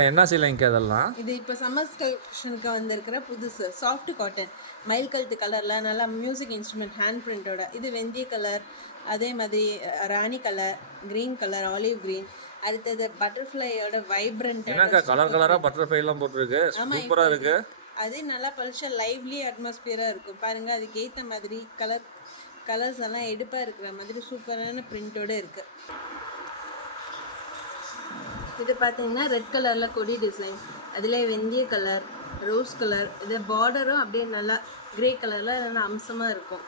என்ன சீலைங்க அதெல்லாம்? இது இப்போ சம்மர்ஸ் கலெக்ஷனுக்கு வந்திருக்கிற புதுசு சாஃப்ட் காட்டன் மயில் கழுத்து கலரில் நல்லா மியூசிக் இன்ஸ்ட்ருமெண்ட் ஹேண்ட் பிரிண்டோட. இது வெந்தய கலர், அதே மாதிரி ராணி colour, green colour, olive green. அடுத்தது பட்டர்ஃப்ளையோட வைப்ரண்ட்டாக என்னக்கா கலர் கலராக பட்டர்ஃப்ளைலாம் போட்டிருக்கு, சூப்பராக இருக்கு. அது நல்லா பளிச்சா லைவ்லி அட்மாஸ்பியராக இருக்கும் பாருங்கள். அதுக்கேற்ற மாதிரி கலர்ஸ் எல்லாம் எடுப்பாக இருக்கிற மாதிரி சூப்பரான பிரிண்டோடு இருக்குது. இது பார்த்தீங்கன்னா ரெட் கலரில் கொடி டிசைன், அதில் வெந்தய கலர், ரோஸ் கலர். இது பார்டரும் அப்படியே நல்லா க்ரே கலரில் நல்லா அம்சமாக இருக்கும்.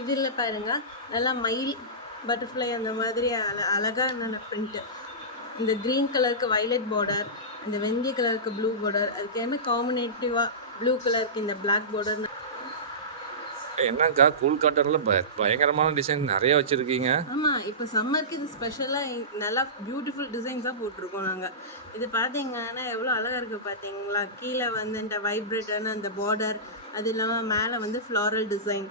இதில் பாருங்கள் நல்லா மயில் பட்டர்ஃப்ளை அந்த மாதிரி அழகாக நல்ல பிரிண்ட்டு. இந்த க்ரீன் கலருக்கு வைலட் பார்டர், இந்த வெந்தய கலருக்கு ப்ளூ பார்டர், அதுக்கேமே காம்பினேட்டிவாக ப்ளூ கலருக்கு இந்த பிளாக் பார்டர். என்னக்கா கூல் காட்டனில் பயங்கரமான டிசைன் நிறைய வச்சுருக்கீங்க. ஆமாம், இப்போ சம்மருக்கு இது ஸ்பெஷலாக நல்லா பியூட்டிஃபுல் டிசைன்ஸாக போட்டிருக்கோம் நாங்கள். இது பார்த்தீங்கன்னா எவ்வளோ அழகாக இருக்குது பார்த்தீங்களா. கீழே வந்து இந்த வைப்ரேட்டான அந்த பார்டர், அது இல்லாமல் மேலே வந்து ஃப்ளாரல் டிசைன்.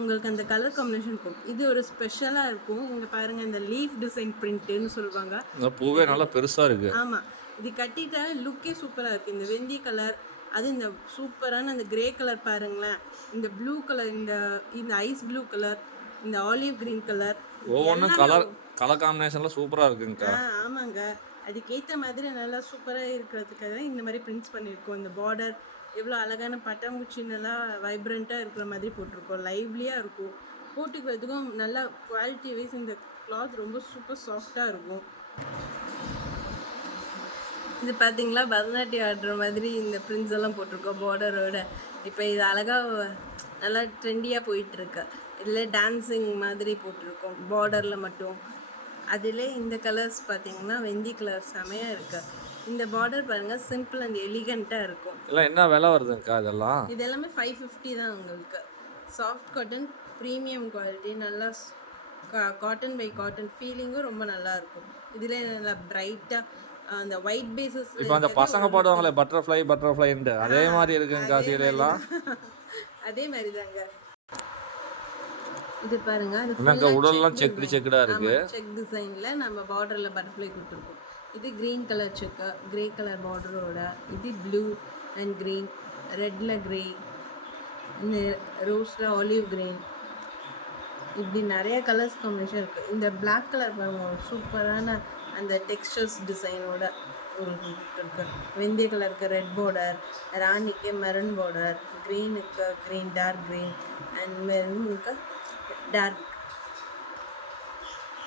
உங்களுக்கு அந்த கலர் காம்பினேஷன் இருக்கும். இது ஒரு ஸ்பெஷலாக இருக்கும். இங்கே பாருங்கள், இந்த லீஃப் டிசைன் பிரிண்ட்டுன்னு சொல்லுவாங்க. இந்த பூவே நல்லா பெருசாக இருக்குது. ஆமாம், இது கட்டிட்டா லுக்கே சூப்பராக இருக்குது. இந்த வெந்தய கலர், அது இந்த சூப்பரான அந்த கிரே கலர் பாருங்களேன், இந்த ப்ளூ கலர், இந்த ஐஸ் ப்ளூ கலர், இந்த ஆலிவ் க்ரீன் கலர், ஒவ்வொன்றும் கலர் காம்பினேஷன்லாம் சூப்பராக இருக்குங்கக்கா. ஆமாங்க, அதுக்கேற்ற மாதிரி நல்லா சூப்பராக இருக்கிறதுக்காக இந்த மாதிரி பிரிண்ட்ஸ் பண்ணியிருக்கோம். இந்த பார்டர் எவ்வளோ அழகான பட்டாம்பூச்சி நல்லா வைப்ரண்ட்டாக இருக்கிற மாதிரி போட்டிருக்கோம். லைவ்லியாக இருக்கும், போட்டுக்கிறதுக்கும் நல்லா குவாலிட்டி வைஸ் இந்த கிளாத் ரொம்ப சூப்பர் சாஃப்டாக இருக்கும். இது பார்த்தீங்களா, பரதநாட்டியம் ஆடுற மாதிரி இந்த பிரிண்ட்ஸ் எல்லாம் போட்டிருக்கோம் பார்டரோட. இப்போ இது அழகாக நல்லா ட்ரெண்டியாக போயிட்டுருக்கு. இதில் டான்ஸிங் மாதிரி போட்டிருக்கோம் பார்டரில் மட்டும். அதில் இந்த கலர்ஸ் பார்த்தீங்கன்னா வெந்தய கலர் செமையாக இருக்குது. இந்த பார்டர் பாருங்கள், சிம்பிள் அண்ட் எலிகண்ட்டாக இருக்கும். இதெல்லாம் என்ன விலை வருதுங்கக்கா இதெல்லாம்? இது எல்லாமே 550 தான் உங்களுக்கு. சாஃப்ட் காட்டன், ப்ரீமியம் குவாலிட்டி, நல்லா காட்டன் பை காட்டன் ஃபீலிங்கும் ரொம்ப நல்லாயிருக்கும். இதில் நல்லா பிரைட்டாக அந்த ஒயிட் பேசஸ். இப்போ அந்த பசங்க பாடுவாங்களே பட்டர்ஃப்ளைன்ட்டு, அதே மாதிரி இருக்குங்கக்கா சீலையெல்லாம். அதே மாதிரி தாங்க. இது பாருங்க, அது உடல்லாம் செக்குடா இருக்கு. செக் டிசைன்ல நம்ம பார்டர்ல பட்டர்ஃப்ளை கொடுத்துருக்கோம். இது கிரீன் கலர் செக்கு, கிரே கலர் பார்டரோட. இது ப்ளூ அண்ட் கிரீன், ரெட்ல கிரே, இந்த ரோஸ்ல ஆலிவ் கிரீன், இப்படி நிறைய கலர்ஸ் காம்பினேஷன் இருக்குது. இந்த பிளாக் கலர் பாருங்க, சூப்பரான அந்த டெக்ஸ்டர்ஸ் டிசைனோட உங்களுக்கு இருக்கு. வெந்தய கலருக்கு ரெட் பார்டர், ராணிக்கு மெரூன் பார்டர், க்ரீனுக்கு க்ரீன் டார்க் க்ரீன் அண்ட் மெரூனுக்கு டார்க்.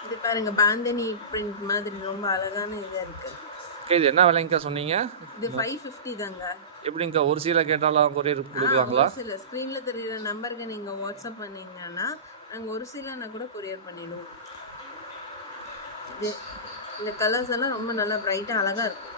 இது பாருங்க, பாந்தனி பிரிண்ட் மாதிரி ரொம்ப அழகான இதாக இருக்குது. இது என்ன விலைங்கக்கா சொன்னீங்க? இது 550 தாங்க. எப்படிங்கக்கா ஒரு சீலை கேட்டாலும் கொரியர் கொடுக்குறாங்களா? சில ஸ்க்ரீனில் தெரியுற நம்பருக்கு நீங்கள் வாட்ஸ்அப் பண்ணிங்கன்னா நாங்கள் ஒரு சீலைனா கூட கொரியர் பண்ணிடுவோம். இது இந்த கலர்ஸ் எல்லாம் ரொம்ப நல்லா பிரைட்டாக அழகாக இருக்கும்.